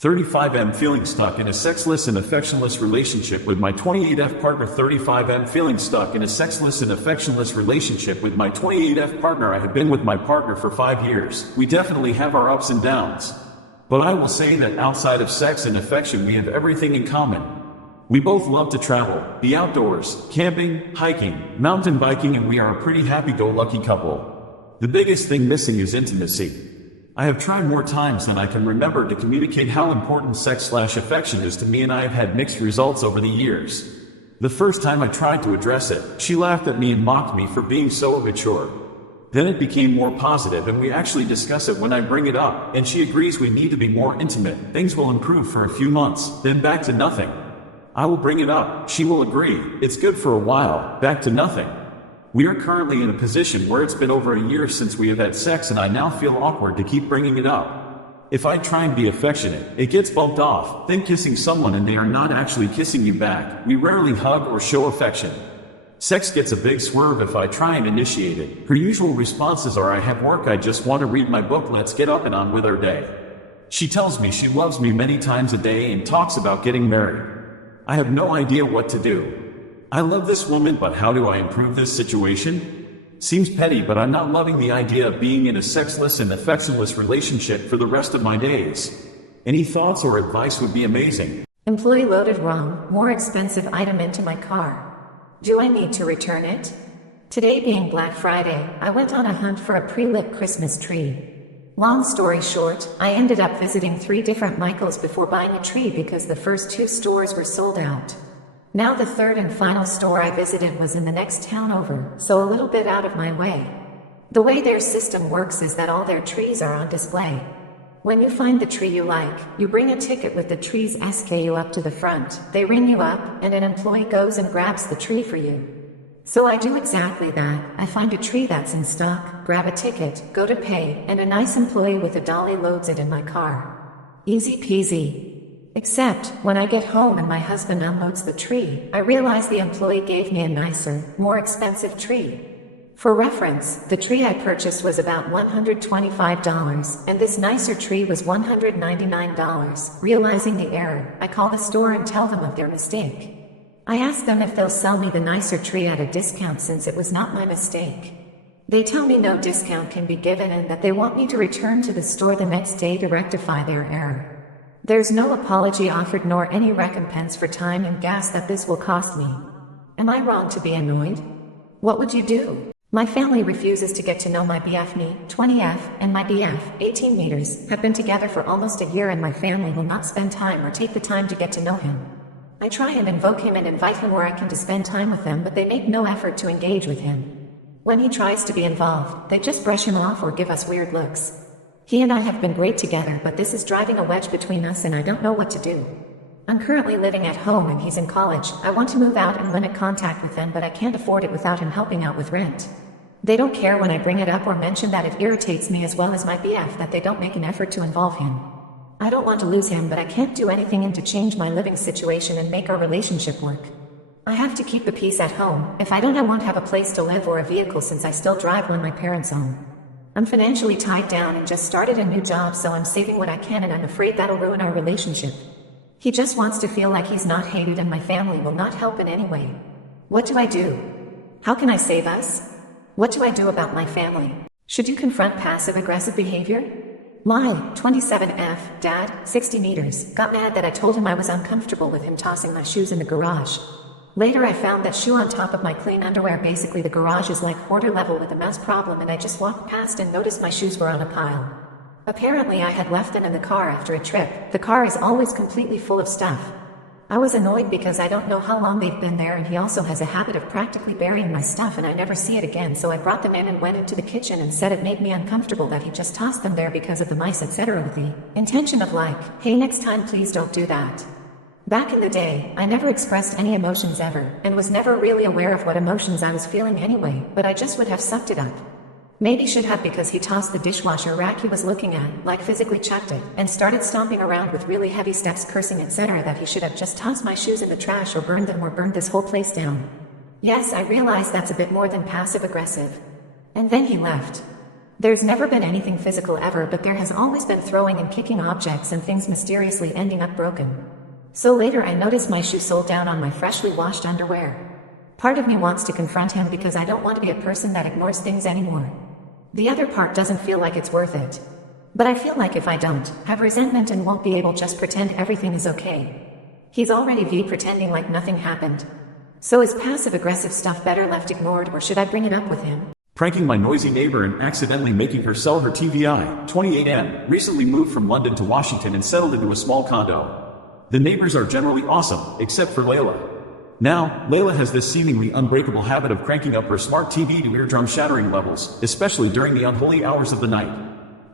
35M feeling stuck in a sexless and affectionless relationship with my 28F partner. 35M feeling stuck in a sexless and affectionless relationship with my 28F partner. I have been with my partner for 5 years. We definitely have our ups and downs. But I will say that outside of sex and affection, we have everything in common. We both love to travel, the outdoors, camping, hiking, mountain biking, and we are a pretty happy-go-lucky couple. The biggest thing missing is intimacy. I have tried more times than I can remember to communicate how important sex/affection is to me, and I have had mixed results over the years. The first time I tried to address it, she laughed at me and mocked me for being so immature. Then it became more positive and we actually discuss it when I bring it up, and she agrees we need to be more intimate. Things will improve for a few months, then back to nothing. I will bring it up, she will agree, it's good for a while, back to nothing. We are currently in a position where it's been over a year since we have had sex, and I now feel awkward to keep bringing it up. If I try and be affectionate, it gets bumped off, then kissing someone and they are not actually kissing you back. We rarely hug or show affection. Sex gets a big swerve if I try and initiate it. Her usual responses are, I have work, I just want to read my book, let's get up and on with our day. She tells me she loves me many times a day and talks about getting married. I have no idea what to do. I love this woman, but how do I improve this situation? Seems petty, but I'm not loving the idea of being in a sexless and affectionless relationship for the rest of my days. Any thoughts or advice would be amazing. Employee loaded wrong, more expensive item into my car. Do I need to return it? Today being Black Friday, I went on a hunt for a pre-lit Christmas tree. Long story short, I ended up visiting 3 different Michaels before buying a tree because the first 2 stores were sold out. Now the third and final store I visited was in the next town over, so a little bit out of my way. The way their system works is that all their trees are on display. When you find the tree you like, you bring a ticket with the tree's SKU up to the front, they ring you up, and an employee goes and grabs the tree for you. So I do exactly that. I find a tree that's in stock, grab a ticket, go to pay, and a nice employee with a dolly loads it in my car. Easy peasy. Except, when I get home and my husband unloads the tree, I realize the employee gave me a nicer, more expensive tree. For reference, the tree I purchased was about $125, and this nicer tree was $199. Realizing the error, I call the store and tell them of their mistake. I ask them if they'll sell me the nicer tree at a discount since it was not my mistake. They tell me no discount can be given and that they want me to return to the store the next day to rectify their error. There's no apology offered nor any recompense for time and gas that this will cost me. Am I wrong to be annoyed? What would you do? My family refuses to get to know my BF, me, 20F, and my BF, 18 meters, have been together for almost a year, and my family will not spend time or take the time to get to know him. I try and invoke him and invite him where I can to spend time with them, but they make no effort to engage with him. When he tries to be involved, they just brush him off or give us weird looks. He and I have been great together, but this is driving a wedge between us and I don't know what to do. I'm currently living at home and he's in college. I want to move out and limit contact with them, but I can't afford it without him helping out with rent. They don't care when I bring it up or mention that. It irritates me as well as my BF that they don't make an effort to involve him. I don't want to lose him, but I can't do anything to change my living situation and make our relationship work. I have to keep the peace at home. If I don't, I won't have a place to live or a vehicle since I still drive when my parents own. I'm financially tied down and just started a new job, so I'm saving what I can, and I'm afraid that'll ruin our relationship. He just wants to feel like he's not hated, and my family will not help in any way. What do I do? How can I save us? What do I do about my family? Should you confront passive-aggressive behavior? My 27F, dad, 60 meters, got mad that I told him I was uncomfortable with him tossing my shoes in the garage. Later I found that shoe on top of my clean underwear. Basically the garage is like hoarder level with a mess problem, and I just walked past and noticed my shoes were on a pile. Apparently I had left them in the car after a trip. The car is always completely full of stuff. I was annoyed because I don't know how long they've been there, and he also has a habit of practically burying my stuff and I never see it again, so I brought them in and went into the kitchen and said it made me uncomfortable that he just tossed them there because of the mice, etc., with the intention of like, hey, next time please don't do that. Back in the day, I never expressed any emotions ever, and was never really aware of what emotions I was feeling anyway, but I just would have sucked it up. Maybe should have, because he tossed the dishwasher rack he was looking at, like physically chucked it, and started stomping around with really heavy steps, cursing, etc. That he should have just tossed my shoes in the trash or burned them or burned this whole place down. Yes, I realize that's a bit more than passive aggressive. And then he left. There's never been anything physical ever, but there has always been throwing and kicking objects and things mysteriously ending up broken. So later I noticed my shoe sole down on my freshly washed underwear. Part of me wants to confront him because I don't want to be a person that ignores things anymore. The other part doesn't feel like it's worth it. But I feel like if I don't, have resentment and won't be able just pretend everything is okay. He's already pretending like nothing happened. So is passive-aggressive stuff better left ignored, or should I bring it up with him? Pranking my noisy neighbor and accidentally making her sell her TVI, 28M, recently moved from London to Washington and settled into a small condo. The neighbors are generally awesome, except for Layla. Now, Layla has this seemingly unbreakable habit of cranking up her smart TV to eardrum shattering levels, especially during the unholy hours of the night.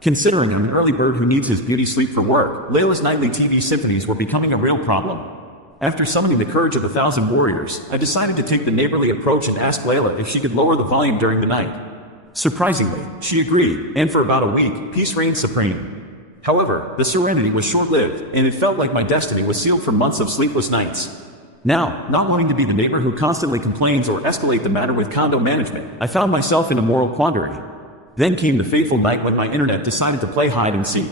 Considering I'm an early bird who needs his beauty sleep for work, Layla's nightly TV symphonies were becoming a real problem. After summoning the courage of 1,000 warriors, I decided to take the neighborly approach and ask Layla if she could lower the volume during the night. Surprisingly, she agreed, and for about a week, peace reigned supreme. However, the serenity was short-lived, and it felt like my destiny was sealed for months of sleepless nights. Now, not wanting to be the neighbor who constantly complains or escalate the matter with condo management, I found myself in a moral quandary. Then came the fateful night when my internet decided to play hide and seek.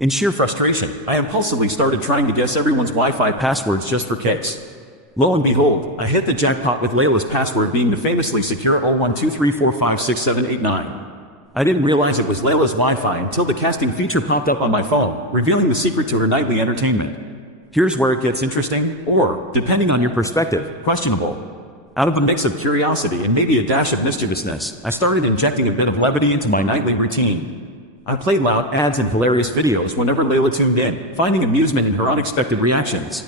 In sheer frustration, I impulsively started trying to guess everyone's Wi-Fi passwords just for kicks. Lo and behold, I hit the jackpot with Layla's password being the famously secure 01234567889. I didn't realize it was Layla's Wi-Fi until the casting feature popped up on my phone, revealing the secret to her nightly entertainment. Here's where it gets interesting, or, depending on your perspective, questionable. Out of a mix of curiosity and maybe a dash of mischievousness, I started injecting a bit of levity into my nightly routine. I played loud ads and hilarious videos whenever Layla tuned in, finding amusement in her unexpected reactions.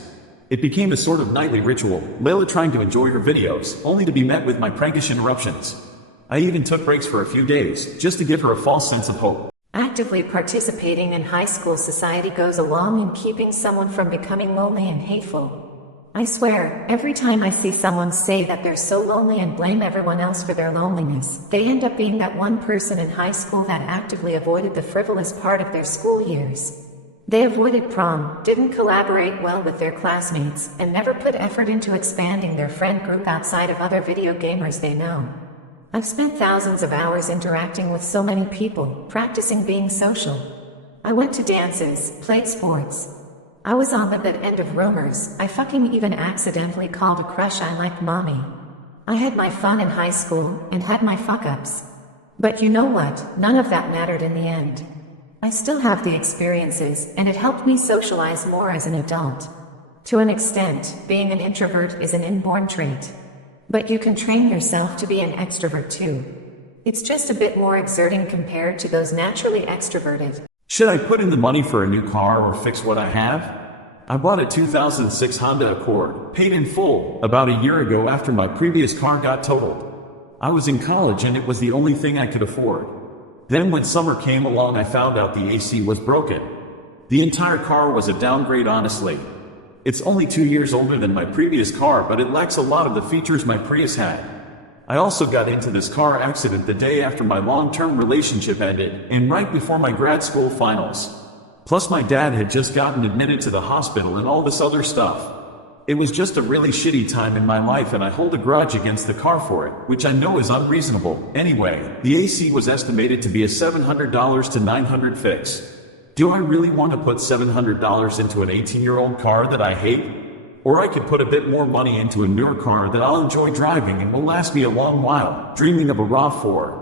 It became a sort of nightly ritual, Layla trying to enjoy her videos, only to be met with my prankish interruptions. I even took breaks for a few days, just to give her a false sense of hope. Actively participating in high school society goes a long in keeping someone from becoming lonely and hateful. I swear, every time I see someone say that they're so lonely and blame everyone else for their loneliness, they end up being that one person in high school that actively avoided the frivolous part of their school years. They avoided prom, didn't collaborate well with their classmates, and never put effort into expanding their friend group outside of other video gamers they know. I've spent thousands of hours interacting with so many people, practicing being social. I went to dances, played sports. I was on the end of rumors. I fucking even accidentally called a crush I liked mommy. I had my fun in high school, and had my fuck-ups. But you know what? None of that mattered in the end. I still have the experiences, and it helped me socialize more as an adult. To an extent, being an introvert is an inborn trait. But you can train yourself to be an extrovert too. It's just a bit more exerting compared to those naturally extroverted. Should I put in the money for a new car or fix what I have? I bought a 2006 Honda Accord, paid in full, about a year ago after my previous car got totaled. I was in college and it was the only thing I could afford. Then when summer came along I found out the AC was broken. The entire car was a downgrade honestly. It's only 2 years older than my previous car, but it lacks a lot of the features my Prius had. I also got into this car accident the day after my long-term relationship ended, and right before my grad school finals. Plus my dad had just gotten admitted to the hospital and all this other stuff. It was just a really shitty time in my life and I hold a grudge against the car for it, which I know is unreasonable. Anyway, the AC was estimated to be a $700 to $900 fix. Do I really want to put $700 into an 18-year-old car that I hate? Or I could put a bit more money into a newer car that I'll enjoy driving and will last me a long while, dreaming of a RAV4.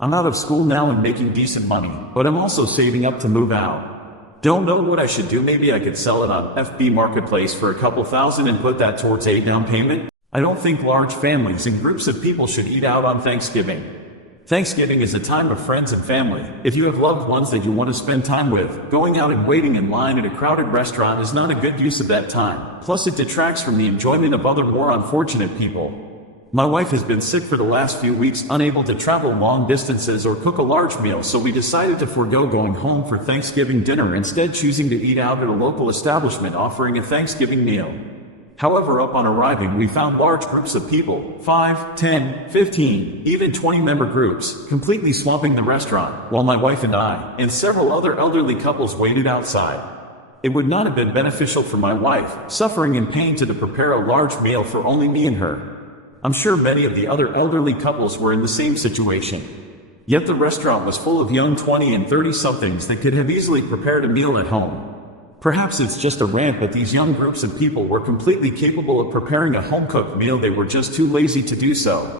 I'm out of school now and making decent money, but I'm also saving up to move out. Don't know what I should do. Maybe I could sell it on FB Marketplace for a couple thousand and put that towards a down payment. I don't think large families and groups of people should eat out on Thanksgiving. Thanksgiving is a time of friends and family. If you have loved ones that you want to spend time with, going out and waiting in line at a crowded restaurant is not a good use of that time. Plus it detracts from the enjoyment of other more unfortunate people. My wife has been sick for the last few weeks, unable to travel long distances or cook a large meal, so we decided to forego going home for Thanksgiving dinner, instead choosing to eat out at a local establishment offering a Thanksgiving meal. However, upon arriving we found large groups of people, 5, 10, 15, even 20-member groups, completely swamping the restaurant, while my wife and I, and several other elderly couples waited outside. It would not have been beneficial for my wife, suffering in pain, to prepare a large meal for only me and her. I'm sure many of the other elderly couples were in the same situation. Yet the restaurant was full of young 20 and 30 somethings that could have easily prepared a meal at home. Perhaps it's just a rant, but these young groups of people were completely capable of preparing a home-cooked meal, they were just too lazy to do so.